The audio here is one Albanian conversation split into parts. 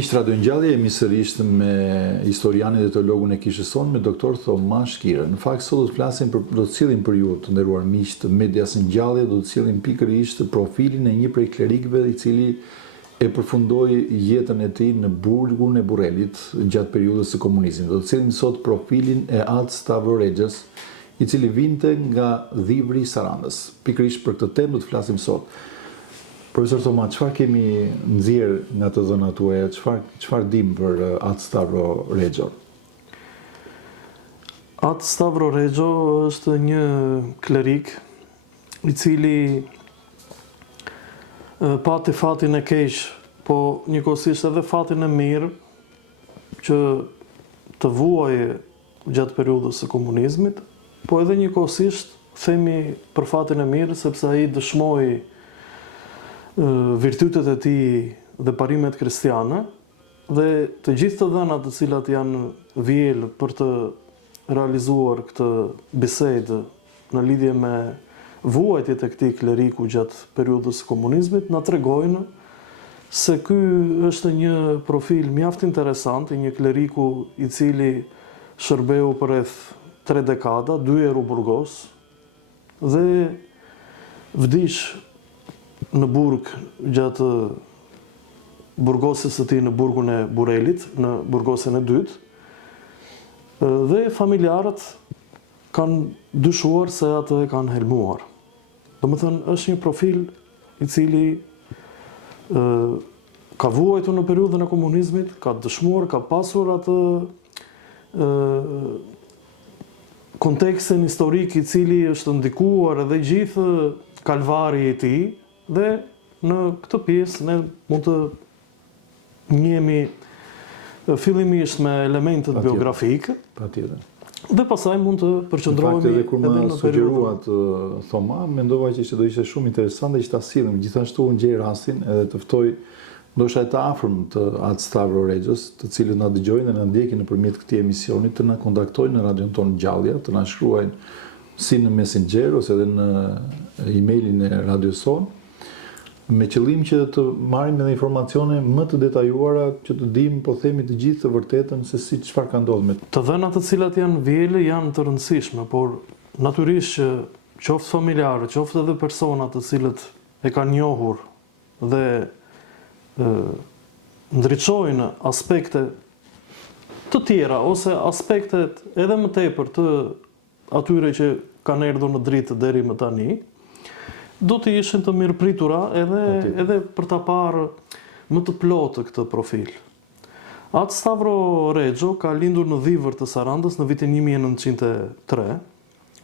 Miq Radio Ngjallje, jemi sërish me historianin dhe teologun e kishës sonë, me doktor Thomas Shkira. Në fakt, sot do të cilin për ju të nderuar miq të Medias Ngjallje, do të cilin pikërisht profilin e një prej klerikëve i cili e përfundoi jetën e tij në burgun e Burrelit gjatë periudhës së komunizmit. Do të cilin sot profilin e Atë Stavro Rexhës, i cili vinte nga Dhivri i Sarandës. Pikërisht për këtë temë do të flasim sot. Profesor Thoma, çfarë kemi nxjerr nga të dhënat tuaja? Çfarë dim për Atë Stavro Rexho? Atë Stavro Rexho është një klerik i cili pati fatin e keq, po njëkohësisht edhe fatin e mirë që të vuajë gjatë periudhës së komunizmit, po edhe njëkohësisht themi për fatin e mirë sepse ai dëshmoi virtytet e tij dhe parimet kristiane dhe të gjithë të dhënat të cilat janë vjellë për të realizuar këtë bisedë në lidhje me vuajtjet e këtij kleriku gjatë periudhës së komunizmit na tregojnë se ky është një profil mjaft interesant i një kleriku i cili shërbeu për rreth 3 dekada, 2 herë u burgos dhe vdiq në burg gjatë burgosjes së tij në burgun e Burrelit, në burgosjen e dytë, dhe familjarët kanë dyshuar se atë e kanë helmuar. Domethënë është një profil i cili ka vuajtur në periudhën e komunizmit, ka dëshmuar, ka pasur atë kontekstin historik i cili është ndikuar edhe gjithë kalvari i tij. Dhe në këtë pjesë ne mund të njihemi fillimisht me elementet biografike. Patjetër. Dhe pastaj mund të përqendrohemi edhe kur më sugjeruat Thoma, mendova që do ishte shumë interesante që ta sillim. Gjithashtu unë gjej rastin edhe të ftoj ndoshta të afërm të Atë Stavro Rexhës, të cilët na dëgjojnë dhe na ndjekin nëpërmjet këtij emisioni, të na kontaktojnë në radion tonë Ngjallja, të na shkruajnë si në Messenger ose edhe në emailin e radios sonë, me qëllim që të marrim edhe informacione më të detajuara që të dimë, po themi të gjithë të vërtetën se si çfarë ka ndodhur me të dhënat të cilat janë vjellë janë të rëndësishme, por natyrisht që qoftë familjarë, qoftë edhe persona të cilët e kanë njohur dhe ndriçojnë aspekte të tjera ose aspektet edhe më tepër të atyre që kanë erdhur në dritë deri më tani, do të ishin të mirëpritura edhe për ta parë më të plotë këtë profil. Atë Stavro Rexho ka lindur në Dhivër të Sarandës në vitin 1903,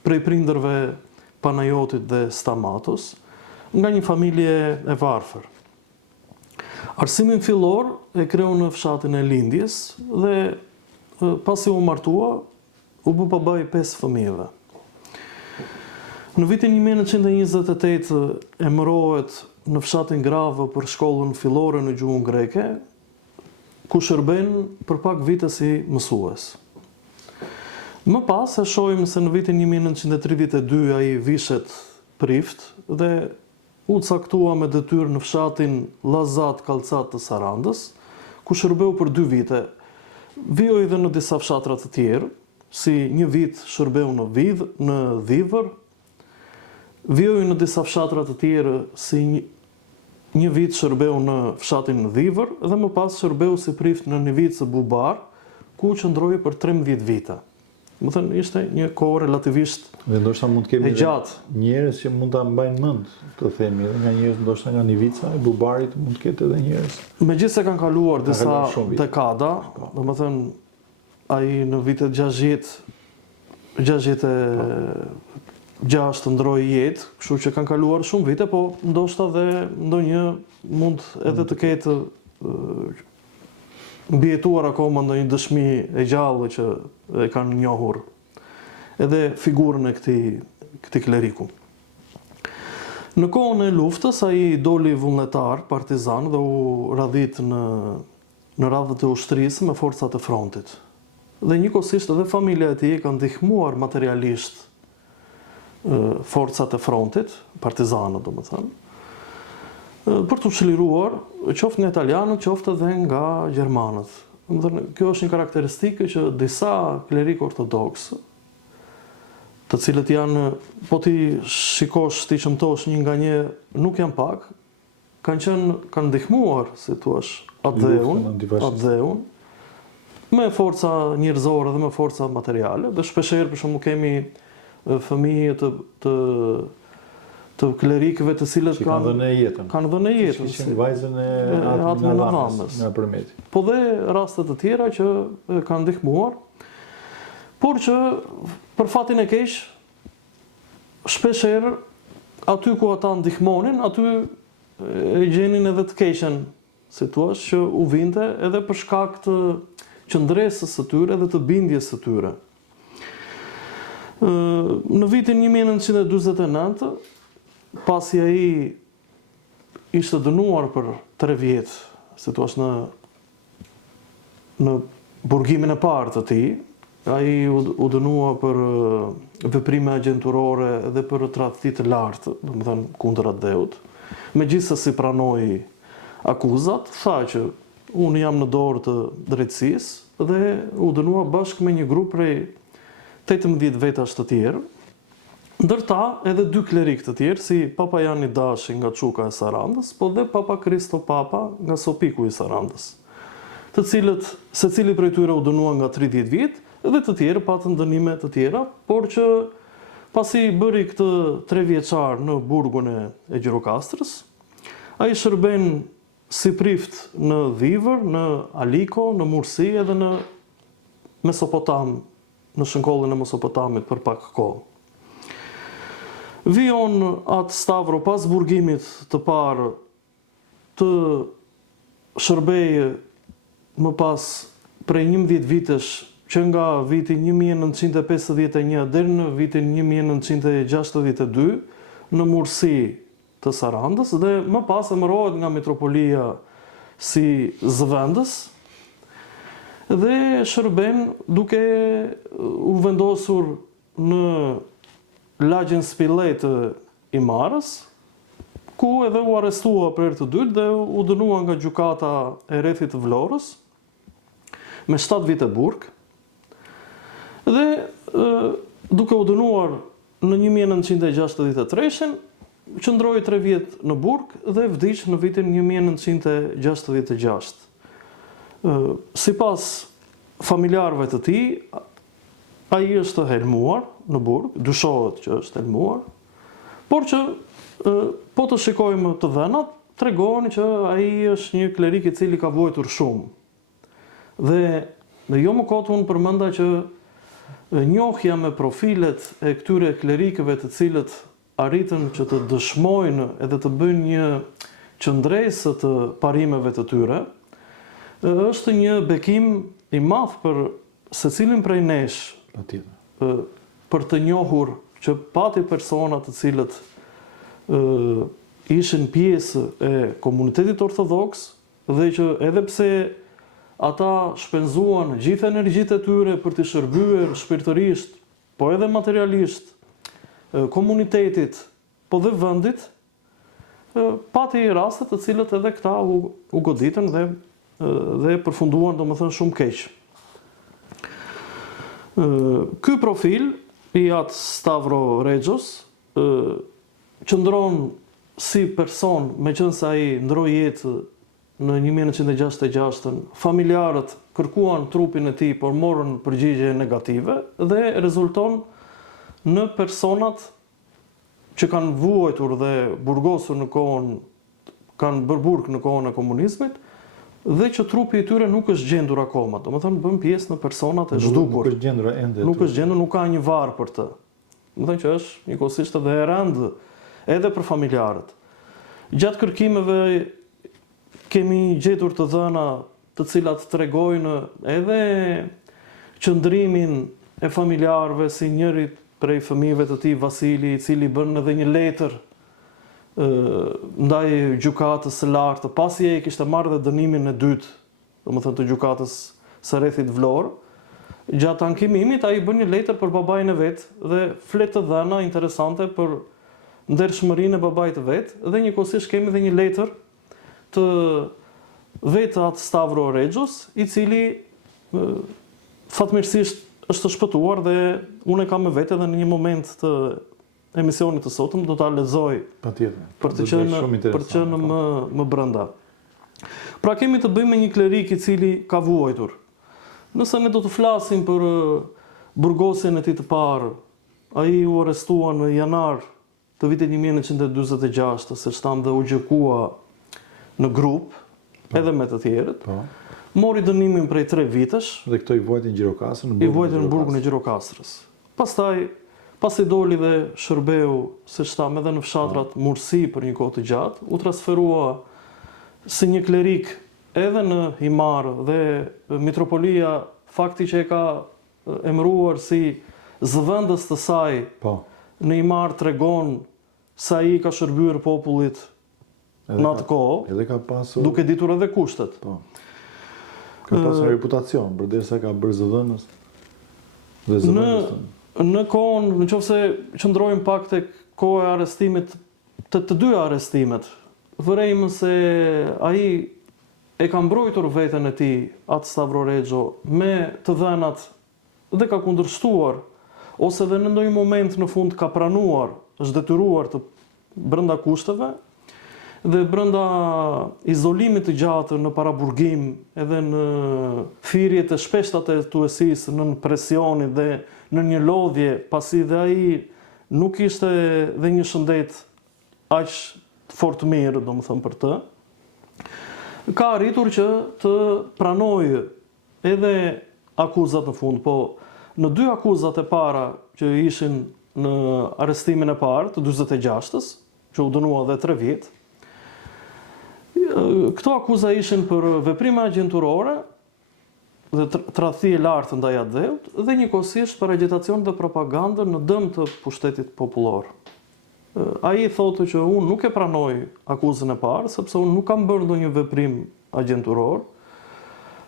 prej prindërve Panajotit dhe Stamatos, nga një familje e varfër. Arsimin fillor e kreu në fshatin e lindjes dhe pasi u martua, u bë baba i 5 fëmijëve. Në vitin 1928 emërohet në fshatin Gravë për shkollën fillore në gjuhën greke, ku shërben për pak vite si mësues. Më pas e shohim se në vitin 1932 ai vishet prift dhe u caktua me detyrë në fshatin Llazat Kallcat të Sarandës, ku shërbeu për 2 vite. Vijoi edhe në disa fshatra të tjerë, si një vit shërbeu në Dhivër, vijoi në disa fshatra të tjerë, si një vit shërbeu në fshatin në Dhivër dhe më pas shërbeu si prift në Nivicë Bubar, ku qëndroi për 13 vite. Më thënë, ishte një kohë relativisht dhe ndoshta mund të kemi gjatë. Njerëz që mund ta mbajnë mend, të themi, edhe nga njerëz ndoshta nga Nivica e Bubarit mund të ketë edhe njerëz. Megjithëse kanë kaluar disa dekada, domethënë ai në vitet 66 ndroi jetë, kështu që kanë kaluar shumë vite, po ndoshta dhe ndonjë mund edhe të ketë mbijetuar akoma ndonjë dëshmi e gjallë që e kanë njohur edhe figurën e këtij kleriku. Në kohën e luftës ai doli vullnetar, partizan dhe u radhit në radhët e ushtrisë me forcat e frontit. Dhe njëkohësisht edhe familja e tij ka ndihmuar materialisht forcat e frontit, partizanët domethënë. për të çliruar, qoftë nga italianët, qoftë edhe nga gjermanët. Kjo është një karakteristikë që disa klerikë ortodoksë, të cilët janë, po ti shikosh, ti shëmtosh një nga një, nuk janë pak, kanë ndihmuar, si thua, atë me forca njerëzore dhe me forca materiale, dhe shpeshherë për shembull kemi fëmijë të klerikëve të cilët kanë dhënë jetën. Kanë dhënë jetën. Si vajzën e Atme Lavamës në Përmeti. Po dhe raste të tjera që kanë ndihmuar, por që për fatin e keq, shpeshherë aty ku ata ndihmonin, aty e gjenin edhe të keqen, si thua, që u vinte edhe për shkak të qëndresës së tyre dhe të bindjes së tyre. Në vitin 1949, pasi ai ishte dënuar për 3 vjet, si thua, në burgimin e parë të tij, ai u dënua për veprime agjenturore dhe për tradhti të lartë, domethënë kundër Dheut. Megjithëse pranoi akuzat, tha që unë jam në dorë të drejtësisë dhe u dënua bashkë me një grup prej 18 vetash të tjerë, ndërta edhe 2 klerikë të tjerë, si Papa Jani Dashi nga Çuka e Sarandës, po dhe Papa Kristo Papa nga Sopiku i Sarandës, të cilët secili prej tyre u dënua nga 30 vjet dhe të tjerë patën dënime të tjera, por që pasi bëri këtë 3 vjeçar në burgun e Gjirokastrës, ai shërben si prift në Dhivër, në Aliko, në Mursi edhe në Mesopotam, në shënkollën e Mesopotamit për pak kohë. Vion atë Stavro pas burgimit të parë të shërbeje më pas prej 11 vitesh, që nga viti 1951 deri në vitin 1962 në Mursi të Sarandës dhe më pas emërohet nga Metropolia si Zëvendës dhe shërben duke u vendosur në lagjen Spillet i Marës, ku edhe u arrestua për herë të dytë dhe u dënua nga gjykata e Rrethit të Vlorës me 7 vite burg. Dhe duke u dënuar në 1963, qëndroi 3 vjet në burg dhe vdiq në vitin 1966. Sipas familjarëve të tij, ai është helmuar në burg, dyshohet që është helmuar, por që po të shikojmë të dhënat, tregon që ai është një klerik i cili ka vuajtur shumë. Dhe jo më kot unë përmenda që njohja me profilet e këtyre klerikëve të cilët arritën që të dëshmojnë edhe të bëjnë një qëndresë të parimeve të tyre, është një bekim i madh për secilin prej nesh, për të njohur që pati persona të cilët ishin pjesë e komunitetit ortodoks dhe që edhe pse ata shpenzuan gjithë energjitë e tyre për të shërbyer shpirtërisht, po edhe materialisht komunitetit, po dhe vendit, pati raste të cilët edhe këta u goditën dhe përfunduan domethënë shumë keq. Ky profil i atë Stavro Rexos qëndron si person, meqense ai ndroi jetë në 1966, familjarët kërkuan trupin e tij, por morën përgjigje negative dhe rezulton në personat që kanë vuajtur dhe burgosur në kohën, kanë bërë burg në kohën e komunizmit, dhe që trupi i tyre nuk është gjendur akoma. Domethënë bën pjesë në personat e zhdukur. Nuk është gjendur ende. Nuk është gjendur, nuk ka një varr për të. Domethënë që është njëkohësisht edhe e rëndë edhe për familjarët. Gjatë kërkimeve kemi gjetur të dhëna të cilat tregojnë edhe qëndrimin e familjarëve, si njëri prej fëmijëve të tij, Vasili, i cili bën edhe një letër ndaj gjykatës së lartë, pasi ai kishte marrë dhe dënimin e dytë, domethënë të gjykatës së Rrethit Vlorë. Gjatë ankimimit ai bën një letër për babain e vet dhe flet të dhëna interesante për ndershmërinë e babait të vet, dhe njëkohësisht kemi edhe një letër të vetat Stavro Rexhos, i cili fatmirësisht është shpëtuar dhe unë e kam me vete dhe në një moment të emisionit të sotëm do ta lexoj për të qenë më brenda. Pra kemi të bëjmë me një klerik i cili ka vuajtur. Nëse ne do të flasim për burgosin e tij të parë, ai u arrestua në janar të vitit 1946, se shtam dhe u gjykuar në grup, edhe me të tjerët. Mori dënimin prej 3 vitesh. Dhe këto i vuajtën në Gjirokastrën? I vuajtën në burgun e Gjirokastrës. Pastaj, pasi doli dhe shërbeu, se shtam edhe në fshatrat Mursi për një kohë të gjatë, u transferua si një klerik edhe në Himar dhe Mitropolia fakti që e ka emëruar si zëvendës të saj në Himar tregon se ai ka shërbyer popullit në atë kohë, duke ditur edhe kushtet. Ka pasur reputacion, përderisa ka bërë zëdhënës dhe zëdhënës të... Në kohën, nëse qëndrojmë pak tek koha e arrestimit, të dy arrestimet, vërejmë se ai e ka mbrojtur veten e tij, atë Stavro Rexho, me të dhënat dhe ka kundërshtuar, ose dhe në ndonjë moment në fund ka pranuar, është detyruar të brenda kushteve, dhe brenda izolimit të gjatë në paraburgim, edhe në thirrjet e shpeshta të tuesisë, në presionit dhe në një lodhje, pasi dhe ai nuk ishte dhe një shëndet aq fort mirë, domethënë për të, ka arritur që të pranojë edhe akuzat në fund, po në 2 akuzat e para që ishin në arrestimin e parë të 46-ës, që u dënua dhe 3 vjet. Këto akuza ishin për veprime agjenturore dhe tradhti e lartë ndaj atë dhe njëkohësisht për agitacion dhe propagandë në dëm të pushtetit popullor. Ai thotë që unë nuk e pranoj akuzën e parë, sepse unë nuk kam bërë ndonjë veprim agjenturor,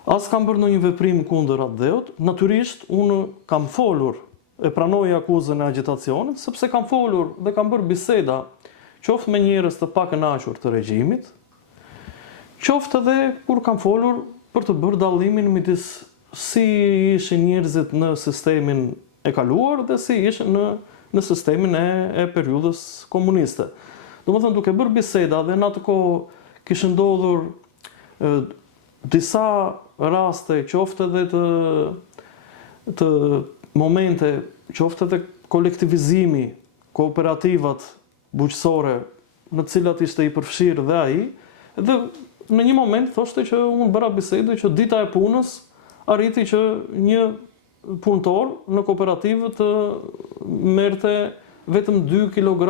as kam bërë ndonjë veprim kundër atë. Natyrisht unë kam folur, e pranoj akuzën e agitacionit, sepse kam folur dhe kam bërë biseda, qoftë me njerëz të pakënaqur të regjimit, qoftë edhe kur kam folur për të bërë dallimin midis si ishin njerëzit në sistemin e kaluar dhe si ishin në sistemin e periudhës komuniste. Domethënë duke bërë biseda dhe në atë kohë kishin ndodhur disa raste, qoftë edhe të momente, qoftë edhe kolektivizimi, kooperativat bujqësore në të cilat ishte i përfshirë dhe ai, dhe në një moment thoshte që unë bëra bisede që dita e punës arriti që një punëtor në kooperativë të merrte vetëm 2 kg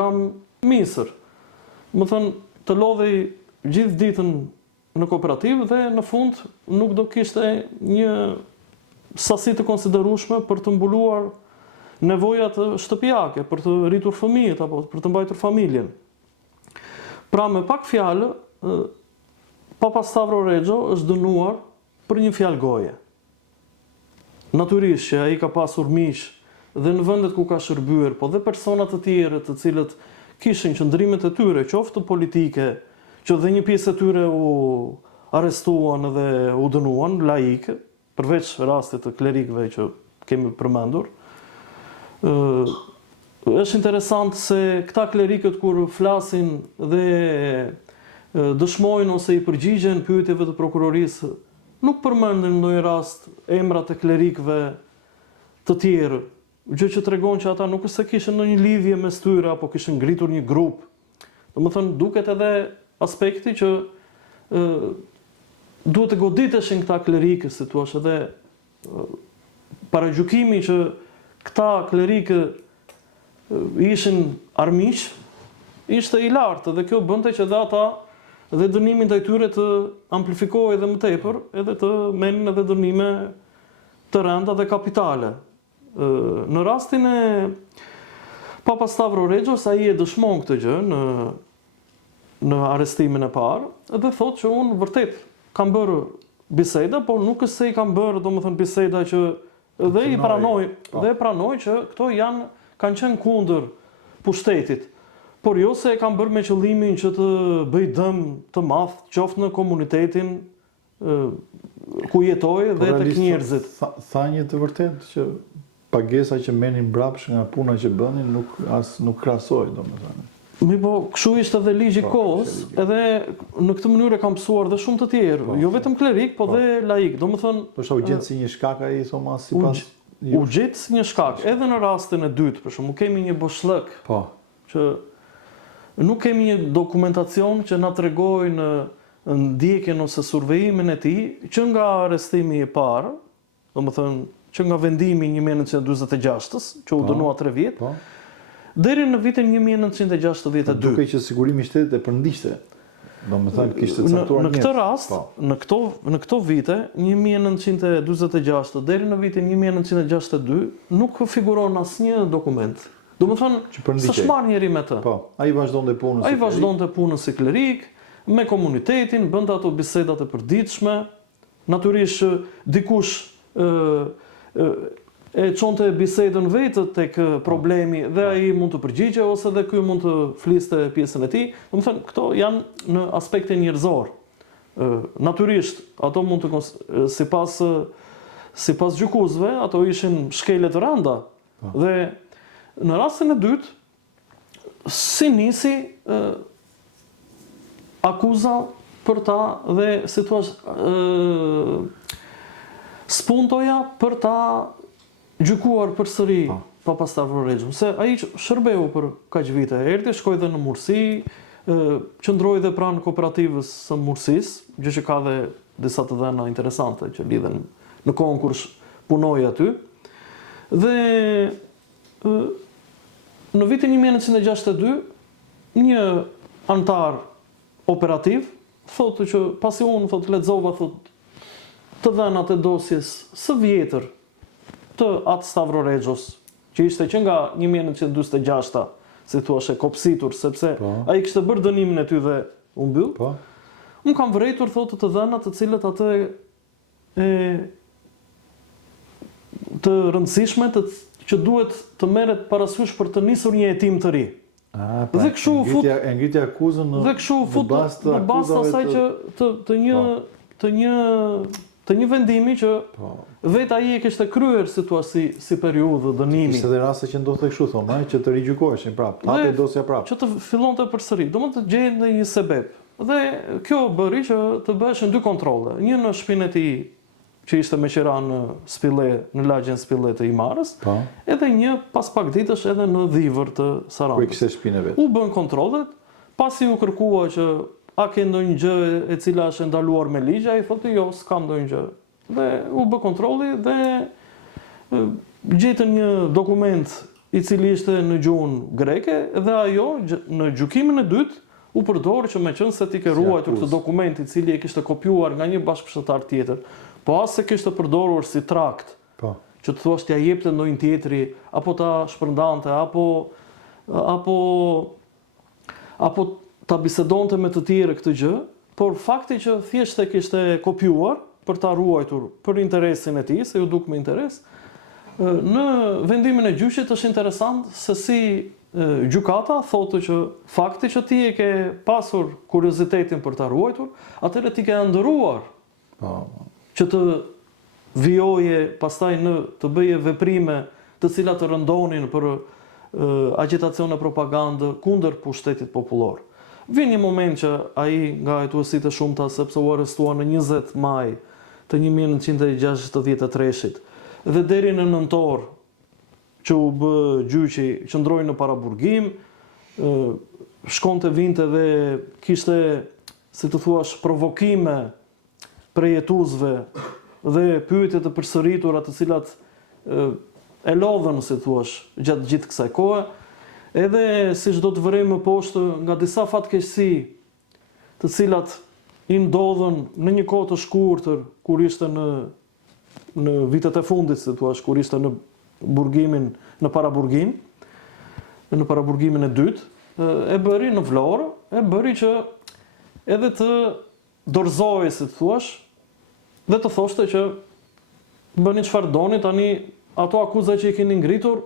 misër. Më thënë, të lodhej gjithë ditën në kooperativë dhe në fund nuk do kishte një sasi të konsiderueshme për të mbuluar nevojat shtëpiake, për të rritur fëmijët apo për të mbajtur familjen. Pra me pak fjalë, Papa Stavro Rexho është dënuar për një fjalë goje. Natyrisht që ai ka pasur miq dhe në vendet ku ka shërbyer, po dhe persona të tjerë të cilët kishin qëndrimet e tyre, qoftë politike, që dhe një pjesë e tyre u arrestuan dhe u dënuan laik, përveç rastit të klerikëve që kemi përmendur. Është interesant se këta klerikët kur flasin dhe dëshmojnë ose i përgjigjen pyetjeve të prokurorisë, nuk përmendin në ndonjë rast emrat e klerikëve të tjerë, gjë që tregon që ata nuk është se kishin ndonjë lidhje mes tyre apo kishin ngritur një grup. Domethënë duket edhe aspekti që duhet të goditeshin këta klerikë, si thua edhe paragjykimi që këta klerikë ishin armiq, ishte i lartë dhe kjo bënte që dhe ata dhe dënimi ndaj tyre të amplifikohej edhe më tepër, edhe të merrin edhe dënime të rënda dhe kapitale. Në rastin e Papa Stavro Rexhos, ai e dëshmon këtë gjë në arrestimin e parë dhe thotë që unë vërtet kam bërë biseda, por nuk është se i kam bërë, domethënë biseda që dhe i pranoj që këto kanë qenë kundër pushtetit. por jo se e kam bërë me qëllimin që të bëj dëm të madh, qoftë në komunitetin ku jetoj dhe tek njerëzit. Tha një të vërtet që pagesa që merrnin mbrapsht nga puna që bënin nuk krahasoj, domethënë. Po, kështu ishte edhe ligji i kohës, edhe në këtë mënyrë e kam mësuar dhe shumë të tjerë, jo vetëm klerik, po dhe laik. Domethënë, po u gjet si një shkak ai Thomas sipas u gjet si një shkak, edhe në rastin e dytë, për shembull, kemi një boshllëk. Po. Që nuk kemi një dokumentacion që na tregojë në ndjekjen ose survejimin e tij që nga arrestimi i parë, domethënë që nga vendimi 1946-s, që u dënua 3 vjet, deri në vitin 1962. Duke që sigurimi i shtetit e përndiqte. Domethënë kishte caktuar në këtë rast, në këto vite, 1946 deri në vitin 1962, nuk figuron asnjë dokument. Domethënë, s'është marrë njeri me të. Po, ai vazhdonte punën si klerik. Ai vazhdonte punën si klerik, me komunitetin, bënte ato bisedat e përditshme. Natyrisht dikush e çonte bisedën vetë tek problemi dhe ai mund të përgjigje ose dhe ky mund të fliste pjesën e tij. Domethënë, këto janë në aspektin njerëzor. Natyrisht, ato mund të sipas gjykuesve, ato ishin shkele të rënda. Dhe në rastin e dytë, si nisi akuza për ta dhe spuntoja për ta gjykuar përsëri Papa Stavroregjon, se ai shërbeu për kaq vite, erdhi, shkoi dhe në Mursi, qëndroi dhe pranë kooperativës së Mursisë, gjë që ka dhe disa të dhëna interesante që lidhen në kohën kur punoi aty. Dhe në vitin 1962, një antar operativ thotë që pasi unë lexova të dhënat e dosjes së vjetër të atë Stavroregjos, që ishte që nga 1946, si thua kopsitur, sepse ai kishte bërë dënimin e ty dhe u mbyll. Unë kam vërejtur thotë të dhënat të cilët atë të rëndësishme që duhet të merret parasysh për të nisur një hetim të ri. Dhe kështu e ngriti akuzën në bazë asaj që të një vendimi që vetë ai e kishte kryer si periudhë dënimi. Ishte edhe raste që ndodhte kështu thonë, që të rigjykoheshin prapë, hapej dosja prapë. Që të fillonte përsëri, domethënë të gjejnë një sebeb. Dhe kjo bëri që të bëheshin 2 kontrolle, një në shtëpinë e tij që ishte me qira në lagjen Spille të Imarës, edhe një pas pak ditësh edhe në Dhivër të Sarandës. Ku kishte shtëpinë vet. U bën kontrollet, pasi u kërkua që a ke ndonjë gjë e cila është ndaluar me ligj, ai thotë jo, s'kam ndonjë gjë. Dhe u bë kontrolli dhe gjetën një dokument i cili ishte në gjuhën greke dhe ajo në gjykimin e dytë u përdor që meqense ti ke ruajtur këtë dokument i cili e kishte kopjuar nga një bashkëpunëtar tjetër, po as se kishte përdorur si trakt, që të thuash t'ja jepte ndonjë tjetri, apo ta shpërndante, apo ta bisedonte me të tjerë këtë gjë, por fakti që thjesht e kishte kopjuar për ta ruajtur për interesin e tij, se ju duk me interes, në vendimin e gjyqit është interesant se si gjykata thotë që fakti që ti e ke pasur kuriozitetin për ta ruajtur, atëherë ti ke ëndërruar që të vijoje pastaj të bëje veprime të cilat të rëndonin për agitacion e propagandë kundër pushtetit popullor. Vjen një moment që ai nga hetuesit e shumta, sepse u arrestua në 20 maj të 1963-shit, dhe deri në nëntor që u bë gjyqi, qëndroi në paraburgim, shkonte vinte dhe kishte, si të thuash, provokime prej jetuesve dhe pyetje të përsëritura të cilat e lodhën, si thuash, gjatë gjithë kësaj kohe, edhe si çdo të vërej më poshtë nga disa fatkeqësi të cilat i ndodhen në një kohë të shkurtër kur ishte në vitet e fundit, si thuash, kur ishte në burgimin, në paraburgimin e dytë, e bëri në Vlorë, e bëri që edhe të dorëzohej, si thuash, dhe të thoshte që bëni çfarë doni, tani ato akuza që i keni ngritur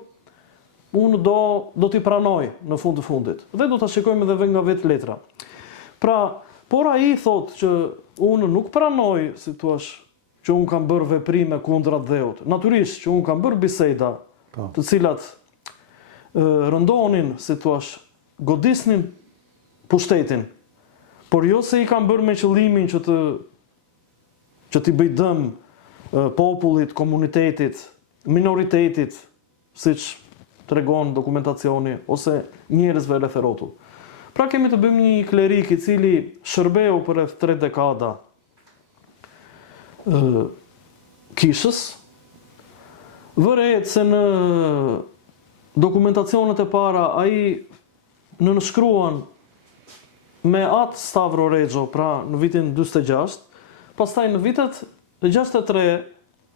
unë do t'i pranoj në fund të fundit. Dhe do t'a shikojmë edhe nga vetë letra. Pra, por ai thotë që unë nuk pranoj, si thua, që unë kam bërë veprime kundra dheut. Natyrisht që unë kam bërë biseda, të cilat rëndonin, si thua, godisnin pushtetin, por jo se i kam bërë me qëllimin që t'i bëj dëm popullit, komunitetit, minoritetit, siç tregon dokumentacioni, ose njerëzve rreth e rrotull. Pra kemi të bëjmë një klerik i cili shërbeu për rreth 3 dekada kishës, vëret se në dokumentacionet e para ai nënshkruan me atë Stavro Rexho, pra në vitin 46, pastaj në vitet 63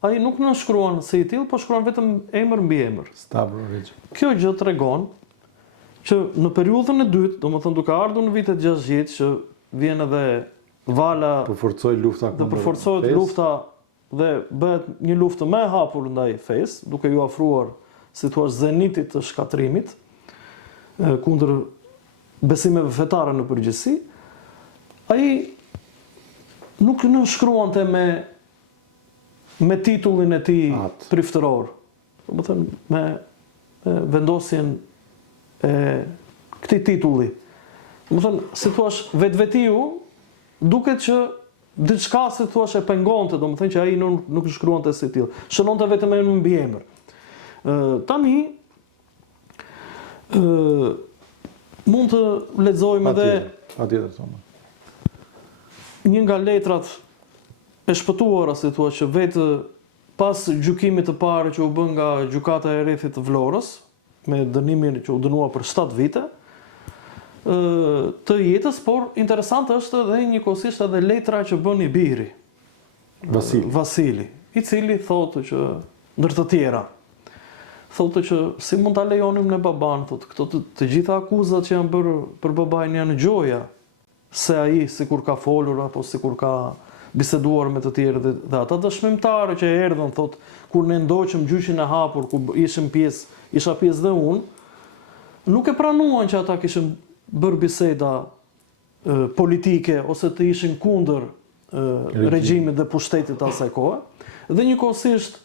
ai nuk nënshkruan si i tillë, po shkruan vetëm emër mbi emër. Stavro Rexho. Kjo gjë tregon që në periudhën e dytë, domethënë duke ardhur në vitet 60 që vjen edhe vala Përforcoi lufta dhe përforcohet lufta dhe bëhet një luftë më e hapur ndaj fesë, duke ju afruar, si thua, zenitit të shkatrimit kundër besimeve fetare në përgjithësi. Ai nuk nënshkruante me titullin e tij priftëror. Domethënë me vendosjen e këtij titulli. Domethënë, si thua, vetvetiu duket që diçka, si thua, e pengonte, domethënë që ai nuk shkruante si tillë. Shënonte vetëm emrin mbi emër. Tani mund të lexojmë edhe një nga letrat e shpëtuara, si thua, që vetë pas gjykimit të parë që u bën nga gjykata e Rrethit të Vlorës, me dënimin që u dënua për 7 vite të jetës, por interesante është edhe njëkohësisht edhe letra që bën i biri, Vasili, i cili thotë që, ndër të tjera, thotë që si mund ta lejonim në baban, thotë, këto të gjitha akuzat që janë bërë për babain janë gjoja, se ai sikur ka folur apo sikur ka biseduar me të tjerë dhe ata dëshmimtarë që erdhën, thotë, kur ne ndoqëm gjyqin e hapur, ku isha pjesë dhe unë, nuk e pranuan që ata kishin bërë biseda politike ose të ishin kundër regjimit dhe pushtetit asaj kohe. Dhe njëkohësisht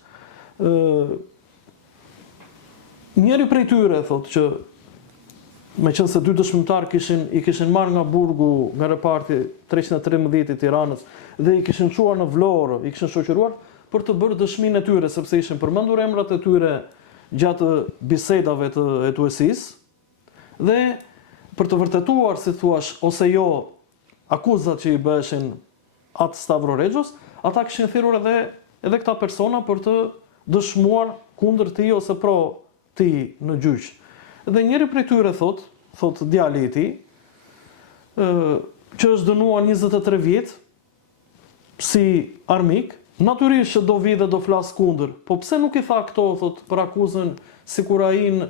njëri prej tyre thotë që meqense 2 dëshmimtar i kishin marrë nga burgu, nga reparti 313 i Tiranës dhe i kishin çuar në Vlorë, i kishin shoqëruar për të bërë dëshminë e tyre, sepse ishin përmendur emrat e tyre gjatë bisedave të hetuesisë dhe për të vërtetuar, si thua, ose jo akuzat që i bëheshin atë Stavro Rexhos, ata kishin thirrur edhe këta persona për të dëshmuar kundër tij ose pro tij në gjyq. Dhe njëri prej tyre thot djali i tij, që është dënuar 23 vjet si armik, natyrisht që do vi dhe do flas kundër, po pse nuk i tha këto, thot, për akuzën sikur ai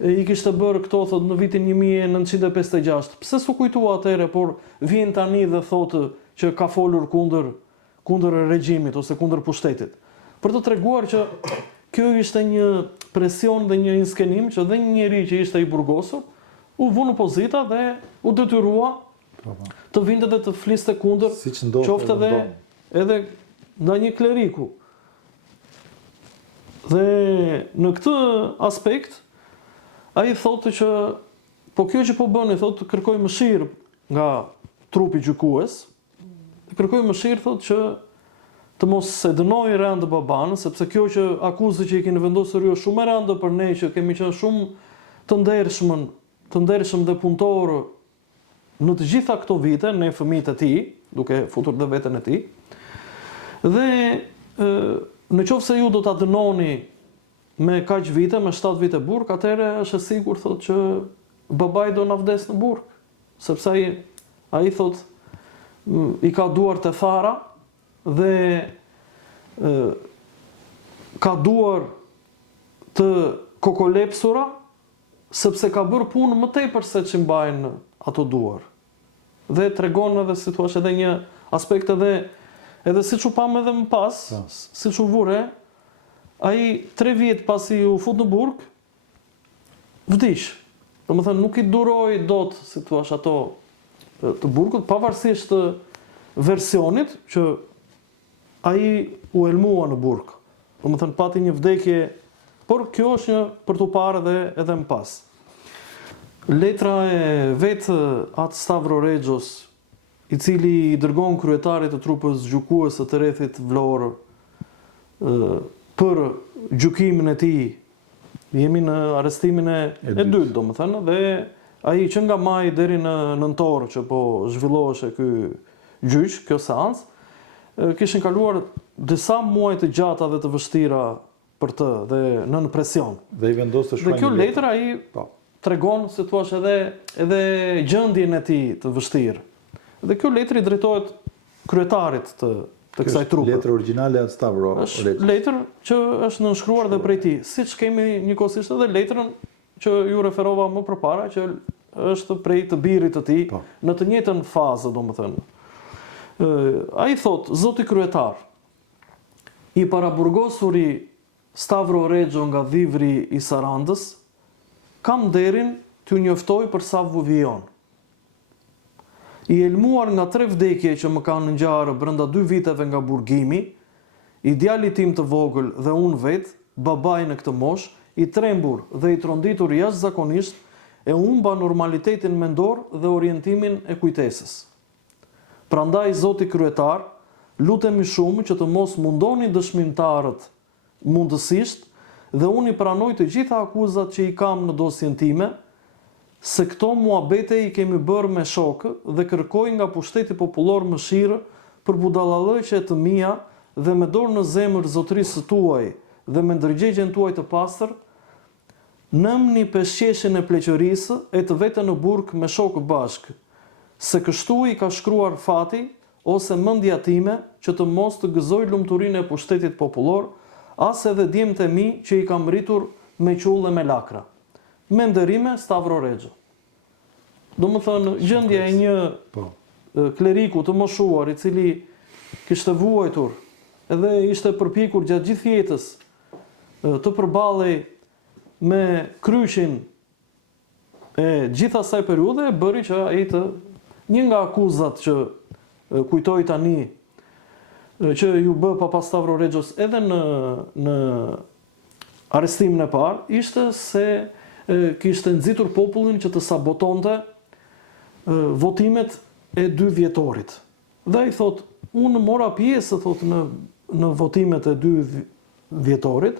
i kishte bërë këto, thot, në vitin 1956. Pse s'u kujtua atëherë, por vjen tani dhe thotë që ka folur kundër regjimit ose kundër pushtetit. Për të treguar që kjo ishte një presion dhe një inskenim që dhe një njeri që ishte i burgosur u vu në pozita dhe u detyrua të vinte dhe të fliste kundër, qoftë edhe nga një kleriku. Dhe në këtë aspekt ai thotë që po kjo që po bëni, thotë, kërkoj mëshirë nga trupi gjykues, kërkoj mëshirë, thotë, që të mos se dënoj rëndë baban, sepse kjo që akuzë që i keni vendosur ju shumë e rëndë për ne që kemi qenë shumë të ndershëm dhe punëtorë në të gjitha këto vite, ne fëmijët e tij, duke futur dhe veten e tij. Dhe në qoftë se ju do ta dënoni me kaq vite, me 7 vite burg, atëherë është e sigurt, thotë, që babai do na vdes në burg, sepse ai thotë i ka duar të thara dhe ka duar të kokolepsura, sepse ka bërë punë më tepër se që mbajnë ato duar. Dhe tregon edhe, si thua, edhe një aspekt edhe siç u pam edhe më pas, siç u vure, ai 3 vjet pasi u fut në burg, vdiq. Domethënë nuk I duroi dot, si thua ato të burgut, pavarësisht të versionit që ai u elmua në burg. Domethënë pati një vdekje, por kjo është një për tu parë edhe më pas. Letra e vetë atë Stavro Rexhos, I cili I dërgon kryetarit të trupës gjykuese të rrethit Vlorë për gjykimin e tij. Jemi në arrestimin e dytë, domethënë, dhe ai që nga maj deri në nëntor që po zhvillohej ky gjyq, kjo seancë, kishin kaluar disa muaj të gjata dhe të vështira për të dhe nën presion. Dhe I vendos të shkruajë. Dhe kjo letër ai tregon, si thua, edhe gjendjen e tij të vështirë. Dhe kjo letër I drejtohet kryetarit të kësaj trupe. Letër origjinale e Stavro Rexhos. Është letër që është nënshkruar dhe prej tij, siç kemi njëkohësisht edhe letrën që ju referova më përpara, që është prej të birit të tij, në të njëjtën fazë, domethënë. Ai thot, zoti kryetar, I paraburgosuri Stavro Rexho nga dhivri I Sarandës, kam nderin t'ju njoftoj për sa vuvion. I elmuar nga 3 vdekje që më kanë ngjarë brenda 2 viteve nga burgimi, I djali tim të vogël dhe unë vet, babai në këtë moshë, I trembur dhe I tronditur jashtëzakonisht, e humba normalitetin mendor dhe orientimin e kujtesës. Prandaj zoti kryetar, lutemi shumë që të mos mundoni dëshmitarët mundësisht dhe unë I pranoj të gjitha akuzat që I kam në dosjen time, se këto muhabete I kemi bërë me shokë dhe kërkoj nga pushteti popullor mëshirë për budallallëqe të mia dhe me dorë në zemër zotërisë tuaj dhe me ndërgjegjen tuaj të pastër, nëmni peshqeshin e pleqërisë e të vete në burg me shokë bashkë, se kështu I ka shkruar fati ose mendja time që të mos të gëzoj lumturinë e pushtetit popullor, as edhe djemtë e mi që I kam rritur me qull dhe me lakra. Me nderime Stavro Rexho. Domethënë gjendja e një kleriku të moshuar I cili kishte vuajtur edhe ishte përpjekur gjatë gjithë jetës të përballej me kryqin e gjithë asaj periudhe, bëri që ai të një nga akuzat që kujtoi tani që ju bë papa Stavro Rexhos edhe në arrestimin e parë, ishte se kishte nxitur popullin që të sabotonte votimet e 2 vjetorit. Dhe ai thot, unë mora pjesë thot në votimet e 2 vjetorit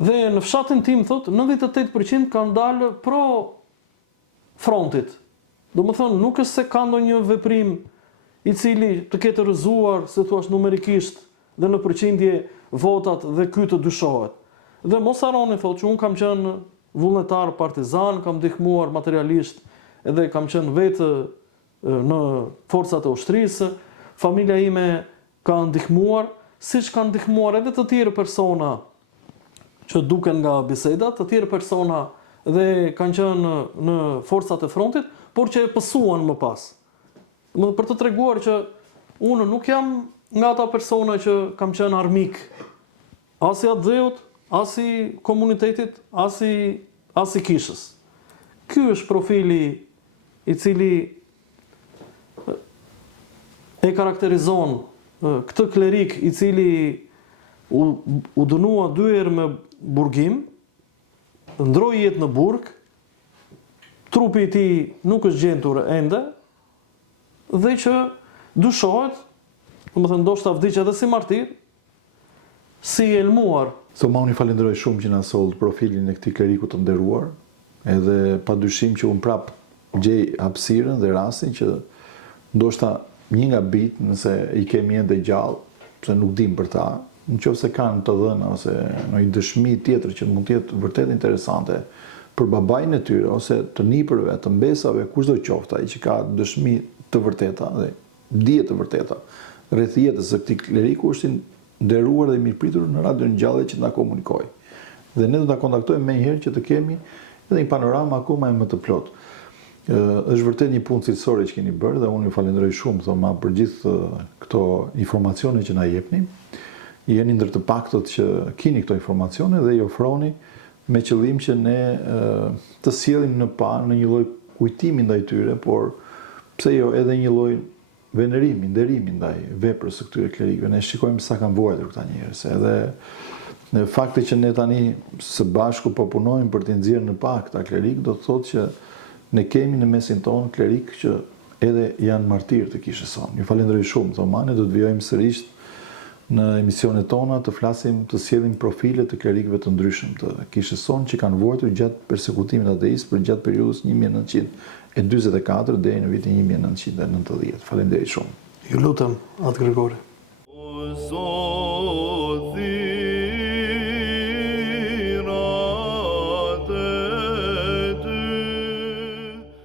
dhe në fshatin tim thot 98% kanë dalë pro frontit. Domethënë nuk është se ka ndonjë veprim I cili të ketë rrëzuar, se thua numerikisht dhe në përqindje votat dhe ky të dyshohet. Dhe mos harroni thotë që unë kam qenë vullnetar partizan, kam ndihmuar materialisht edhe kam qenë vetë në forcat e ushtrisë, familja ime ka ndihmuar, siç kanë ndihmuar edhe të tjerë persona që duken nga bisedat, të tjerë persona dhe kanë qenë në forcat e frontit, por që e pësuan më pas. Për të treguar që unë nuk jam nga ata persona që kam qenë armik, as I AD-ut, as I komunitetit, as I kishës. Ky është profili I cili e karakterizon këtë klerik I cili u dënua 2 herë me burgim, ndroi jetë në burg, trupi I tij nuk është gjendur ende, dhe që dyshohet, domethënë ndoshta vdiq edhe si martir, si I elmuar. Thoma, unë I falenderoj shumë që na soll profilin e këtij kleriku të nderuar, edhe padyshim që unë prap gjej hapësirën dhe rastin që ndoshta një nga bit, nëse I kemi ende gjallë, pse nuk dim për ta, nëse kanë të dhëna ose një dëshmi tjetër që mund të jetë vërtet interesante për babain e tyre ose të nipërve, të mbesave, kushdo qoftë ai që ka dëshmi të vërteta dhe dije të vërteta rreth jetës së këtij kleriku, është I nderuar dhe I mirëpritur në radion Gjallë që na komunikoi. Dhe ne do ta kontaktojmë menjëherë që të kemi edhe një panoramë akoma më të plotë. Është vërtet një punë cilësore që keni bërë dhe unë ju falenderoj shumë thoma për gjithë këto informacione që na jepni. Jeni ndër të paktët që keni këto informacione dhe I ofroni me qëllim që ne të sjellim në një lloj kujtimi ndaj tyre, por pse jo edhe një lloj venerimi, nderimi ndaj veprës së këtyre klerikëve. Ne shikojmë sa kanë vuajtur këta njerëz, edhe në fakti që ne tani së bashku po punojmë për të nxjerrë në pak këta klerik, do të thotë që ne kemi në mesin tonë klerik që edhe janë martirë të kishës sonë. Ju falenderoj shumë, Thomane, do të vijojmë sërish në emisionet tona të flasim, të sjellim profile të klerikëve të ndryshëm të kishës sonë që kanë vuajtur gjatë persekutimit ateist për gjatë periudhës 1944 deri në vitin 1990. Faleminderit shumë. Ju lutem, Atë Gregori.